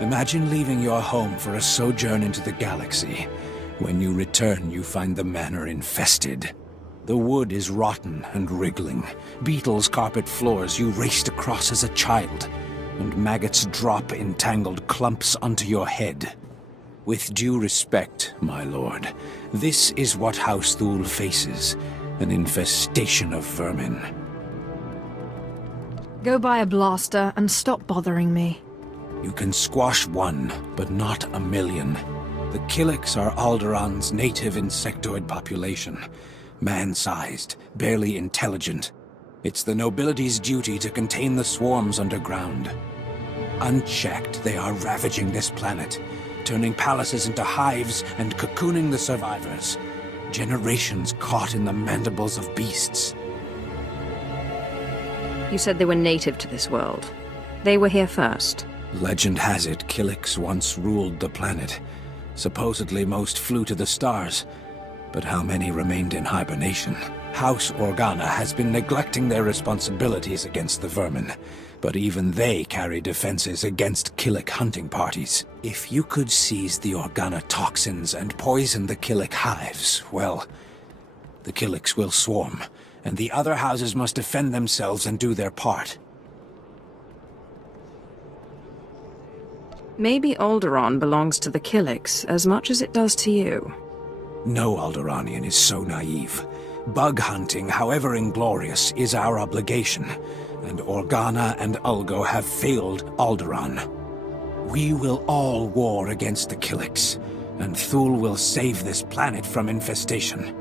Imagine leaving your home for a sojourn into the galaxy. When you return, you find the manor infested. The wood is rotten and wriggling. Beetles carpet floors you raced across as a child, and maggots drop in tangled clumps onto your head. With due respect, my lord, this is what House Thule faces, an infestation of vermin. Go buy a blaster and stop bothering me. You can squash one, but not a million. The Killiks are Alderaan's native insectoid population. Man-sized, barely intelligent. It's the nobility's duty to contain the swarms underground. Unchecked, they are ravaging this planet, turning palaces into hives and cocooning the survivors. Generations caught in the mandibles of beasts. You said they were native to this world. They were here first. Legend has it Killiks once ruled the planet. Supposedly most flew to the stars, but how many remained in hibernation? House Organa has been neglecting their responsibilities against the vermin, but even they carry defenses against Killik hunting parties. If you could seize the Organa toxins and poison the Killik hives, well, the Killiks will swarm, and the other houses must defend themselves and do their part. Maybe Alderaan belongs to the Killiks as much as it does to you. No Alderaanian is so naive. Bug hunting, however inglorious, is our obligation, and Organa and Ulgo have failed Alderaan. We will all war against the Killiks, and Thule will save this planet from infestation.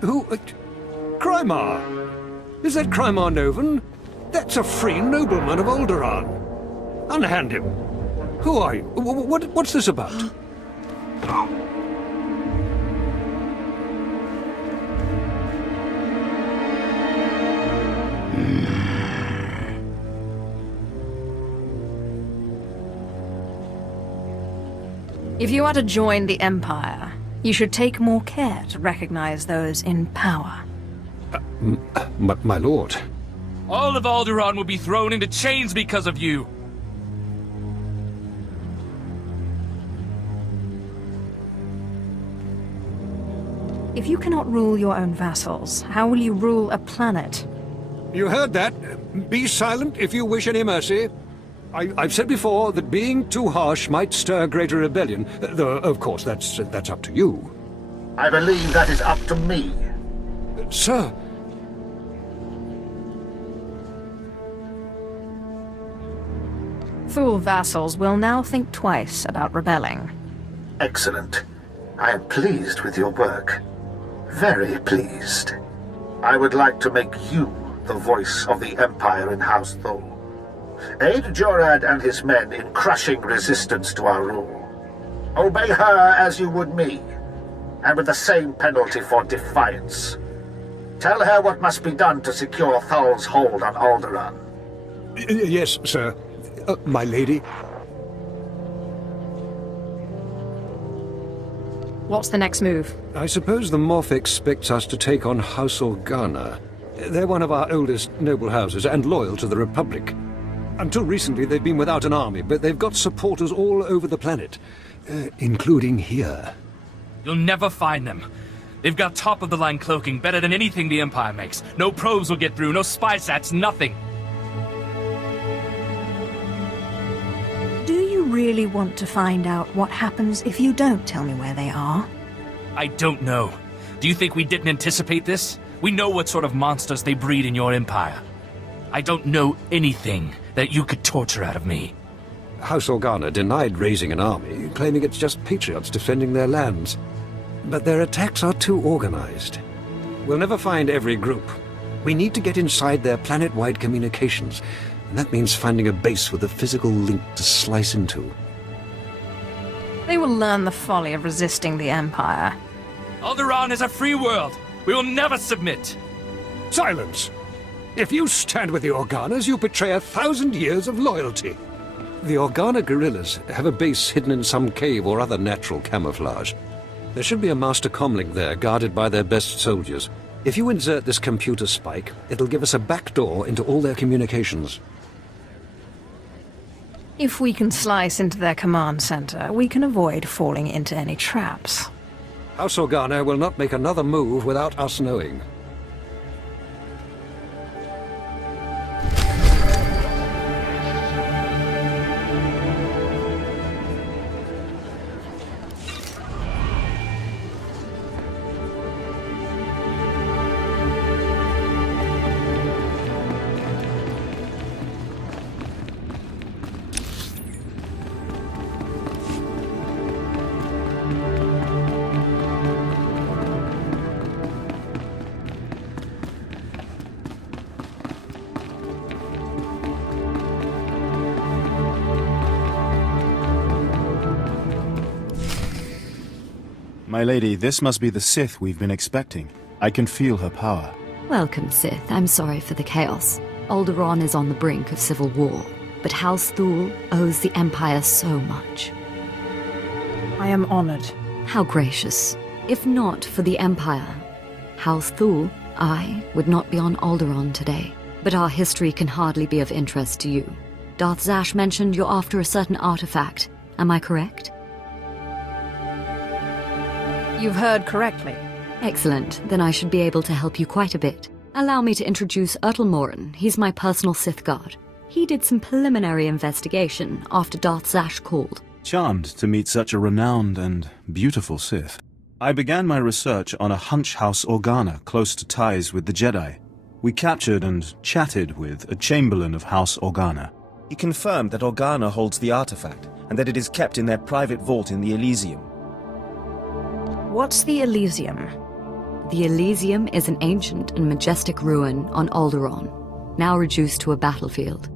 Who? Crymar? Is that Crymar Novan? That's a free nobleman of Alderaan. Unhand him. Who are you? What's this about? If you are to join the Empire, you should take more care to recognize those in power. My lord. All of Alderaan will be thrown into chains because of you! If you cannot rule your own vassals, how will you rule a planet? You heard that. Be silent if you wish any mercy. I've said before that being too harsh might stir greater rebellion, though, of course, that's up to you. I believe that is up to me. Sir. Fool vassals will now think twice about rebelling. Excellent. I am pleased with your work. Very pleased. I would like to make you the voice of the Empire in House Thul. Aid Jorad and his men in crushing resistance to our rule. Obey her as you would me, and with the same penalty for defiance. Tell her what must be done to secure Thul's hold on Alderaan. Yes, sir. My lady. What's the next move? I suppose the Morph expects us to take on House Organa. They're one of our oldest noble houses and loyal to the Republic. Until recently, they've been without an army, but they've got supporters all over the planet, including here. You'll never find them. They've got top-of-the-line cloaking better than anything the Empire makes. No probes will get through, no spy sats, nothing. Do you really want to find out what happens if you don't tell me where they are? I don't know. Do you think we didn't anticipate this? We know what sort of monsters they breed in your Empire. I don't know anything that you could torture out of me. House Organa denied raising an army, claiming it's just patriots defending their lands. But their attacks are too organized. We'll never find every group. We need to get inside their planet-wide communications, and that means finding a base with a physical link to slice into. They will learn the folly of resisting the Empire. Alderaan is a free world. We will never submit. Silence! If you stand with the Organas, you betray 1,000 years of loyalty. The Organa guerrillas have a base hidden in some cave or other natural camouflage. There should be a master comlink there, guarded by their best soldiers. If you insert this computer spike, it'll give us a backdoor into all their communications. If we can slice into their command center, we can avoid falling into any traps. House Organa will not make another move without us knowing. My lady, this must be the Sith we've been expecting. I can feel her power. Welcome, Sith. I'm sorry for the chaos. Alderaan is on the brink of civil war, but House Thul owes the Empire so much. I am honored. How gracious. If not for the Empire, House Thul, I would not be on Alderaan today. But our history can hardly be of interest to you. Darth Zash mentioned you're after a certain artifact. Am I correct? You've heard correctly. Excellent. Then I should be able to help you quite a bit. Allow me to introduce Morin. He's my personal Sith guard. He did some preliminary investigation after Darth Zash called. Charmed to meet such a renowned and beautiful Sith. I began my research on a hunch House Organa close to ties with the Jedi. We captured and chatted with a Chamberlain of House Organa. He confirmed that Organa holds the artifact, and that it is kept in their private vault in the Elysium. What's the Elysium? The Elysium is an ancient and majestic ruin on Alderaan, now reduced to a battlefield.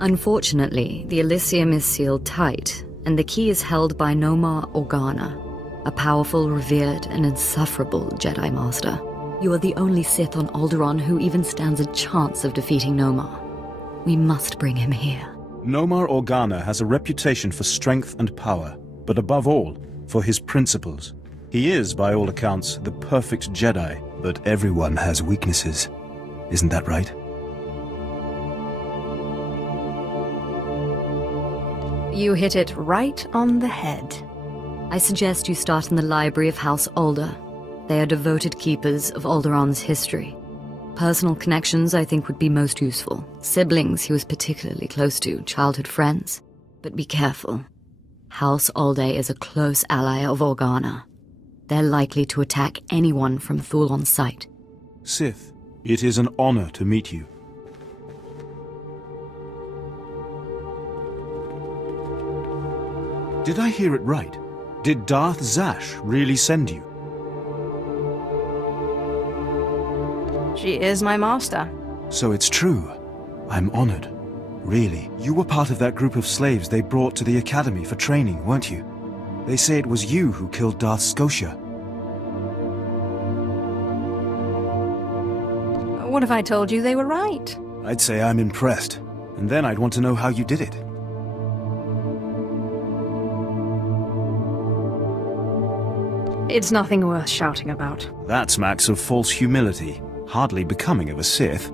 Unfortunately, the Elysium is sealed tight, and the key is held by Nomar Organa, a powerful, revered, and insufferable Jedi Master. You are the only Sith on Alderaan who even stands a chance of defeating Nomar. We must bring him here. Nomar Organa has a reputation for strength and power, but above all, for his principles. He is, by all accounts, the perfect Jedi, but everyone has weaknesses. Isn't that right? You hit it right on the head. I suggest you start in the library of House Alder. They are devoted keepers of Alderaan's history. Personal connections, I think, would be most useful. Siblings he was particularly close to, childhood friends. But be careful. House Alder is a close ally of Organa. They're likely to attack anyone from Thule on sight. Sith, it is an honor to meet you. Did I hear it right? Did Darth Zash really send you? She is my master. So it's true. I'm honored. Really, you were part of that group of slaves they brought to the academy for training, weren't you? They say it was you who killed Darth Scotia. What if I told you they were right? I'd say I'm impressed, and then I'd want to know how you did it. It's nothing worth shouting about. That smacks of false humility, hardly becoming of a Sith.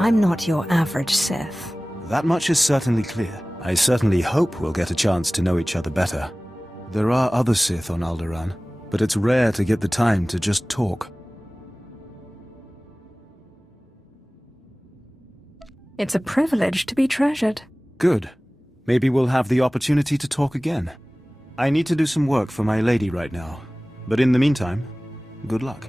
I'm not your average Sith. That much is certainly clear. I certainly hope we'll get a chance to know each other better. There are other Sith on Alderaan, but it's rare to get the time to just talk. It's a privilege to be treasured. Good. Maybe we'll have the opportunity to talk again. I need to do some work for my lady right now, but in the meantime, good luck.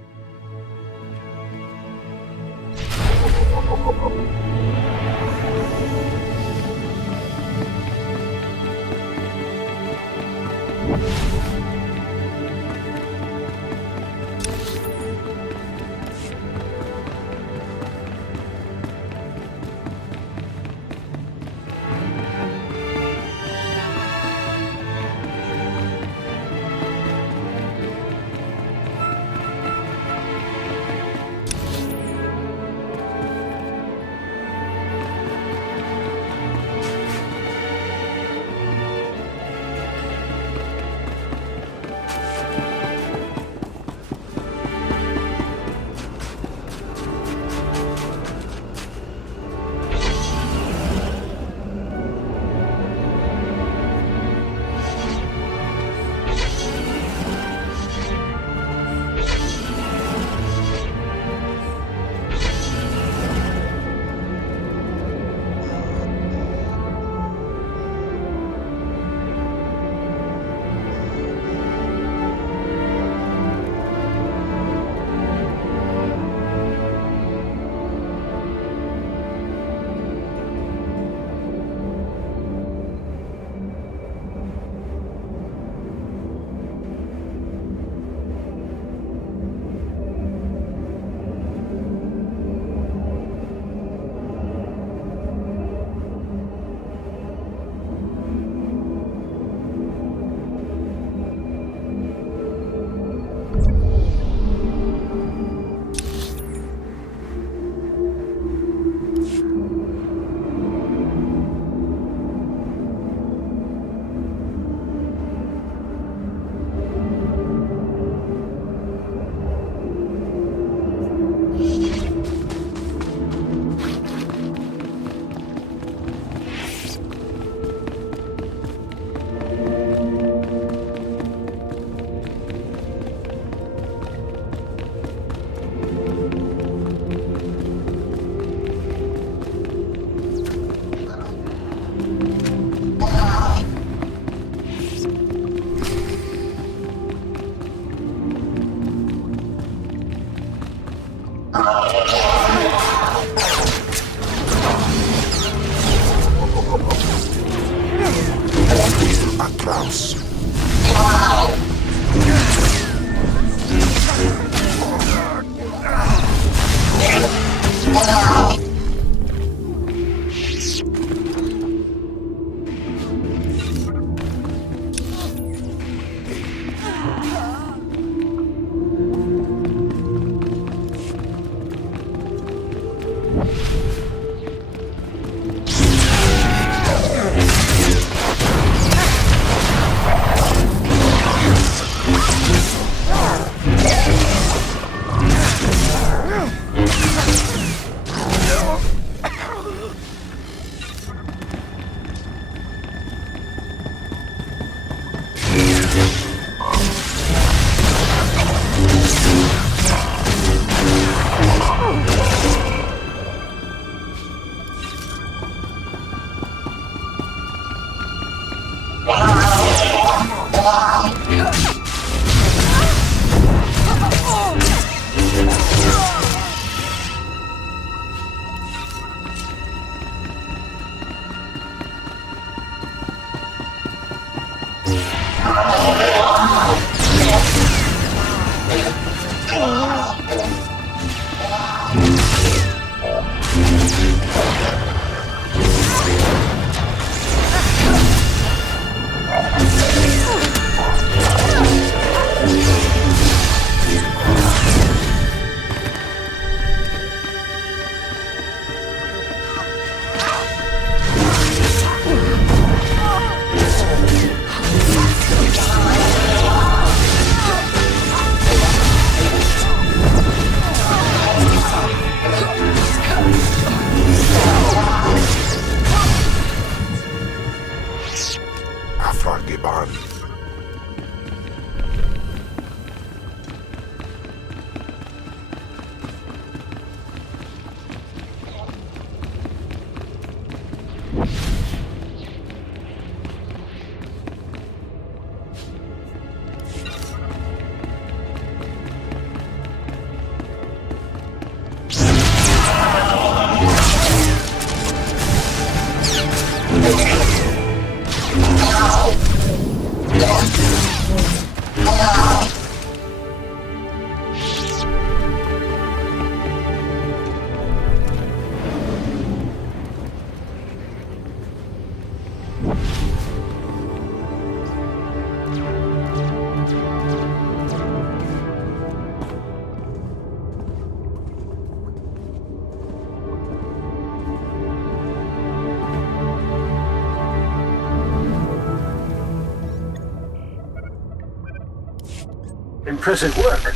Impressive work.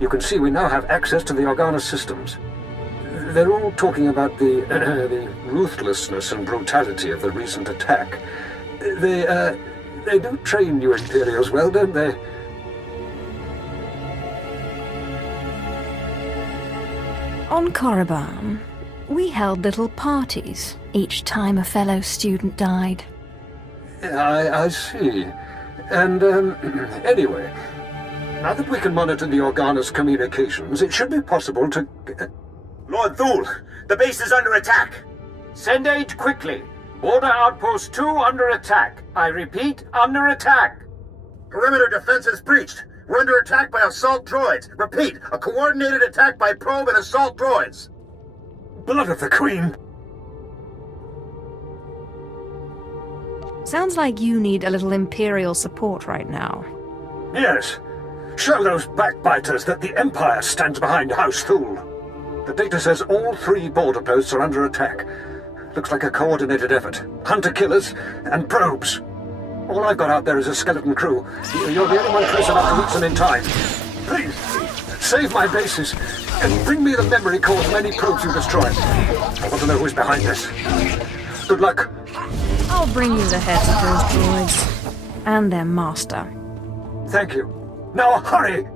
You can see we now have access to the Organa systems. They're all talking about the ruthlessness and brutality of the recent attack. They do train you Imperials well, don't they? On Korriban, we held little parties each time a fellow student died. I see. And, anyway, now that we can monitor the Organa's communications, it should be possible to... Lord Thule, the base is under attack! Send aid quickly! Border Outpost 2 under attack. I repeat, under attack! Perimeter defenses breached! We're under attack by assault droids! Repeat, a coordinated attack by probe and assault droids! Blood of the Queen! Sounds like you need a little Imperial support right now. Yes. Show those backbiters that the Empire stands behind House Thule. The data says all 3 border posts are under attack. Looks like a coordinated effort. Hunter-killers and probes. All I've got out there is a skeleton crew. You're the only one close enough to reach them in time. Please, save my bases, and bring me the memory cores of any probes you destroyed. I want to know who's behind this. Good luck. I'll bring you the heads of those droids. And their master. Thank you. Now hurry!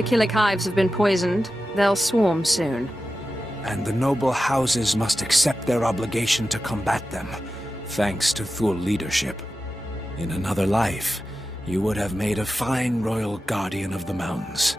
The Killick hives have been poisoned. They'll swarm soon. And the noble houses must accept their obligation to combat them, thanks to Thule leadership. In another life, you would have made a fine royal guardian of the mountains.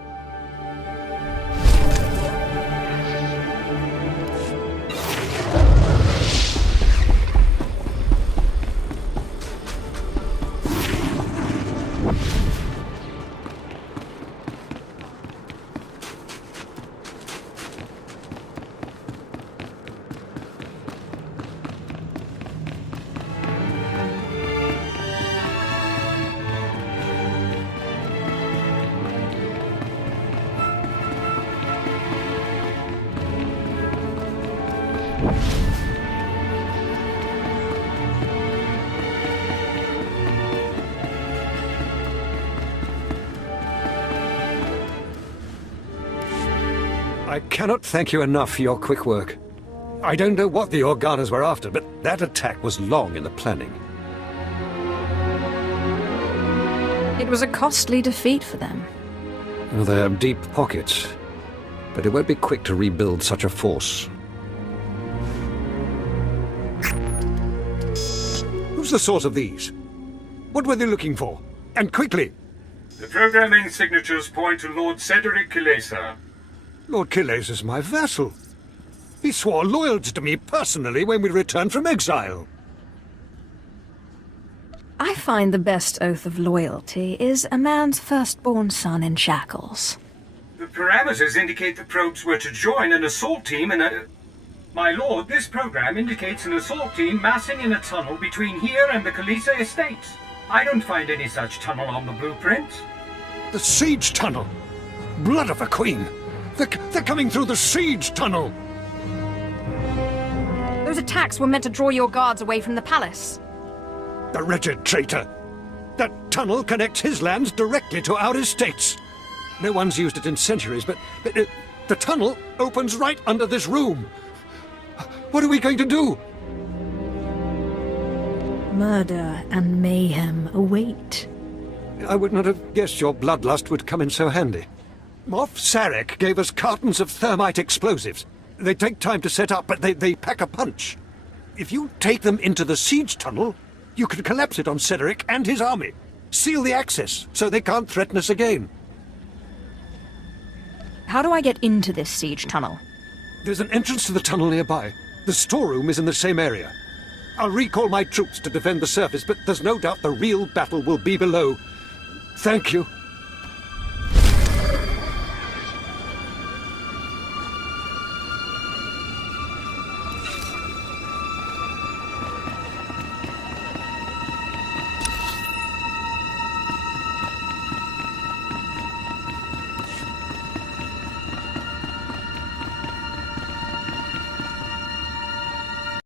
I cannot thank you enough for your quick work. I don't know what the Organas were after, but that attack was long in the planning. It was a costly defeat for them. Well, they have deep pockets, but it won't be quick to rebuild such a force. Who's the source of these? What were they looking for? And quickly! The programming signatures point to Lord Cedric Kilesa. Lord Killes is my vassal. He swore loyalty to me personally when we returned from exile. I find the best oath of loyalty is a man's firstborn son in shackles. The parameters indicate the probes were to join an assault team in a... My lord, this program indicates an assault team massing in a tunnel between here and the Kilesa estates. I don't find any such tunnel on the blueprint. The siege tunnel! Blood of a queen! They're coming through the siege tunnel! Those attacks were meant to draw your guards away from the palace. The wretched traitor! That tunnel connects his lands directly to our estates. No one's used it in centuries, but the tunnel opens right under this room. What are we going to do? Murder and mayhem await. I would not have guessed your bloodlust would come in so handy. Moff Sarek gave us cartons of thermite explosives. They take time to set up, but they pack a punch. If you take them into the siege tunnel, you can collapse it on Cedric and his army. Seal the access, so they can't threaten us again. How do I get into this siege tunnel? There's an entrance to the tunnel nearby. The storeroom is in the same area. I'll recall my troops to defend the surface, but there's no doubt the real battle will be below. Thank you.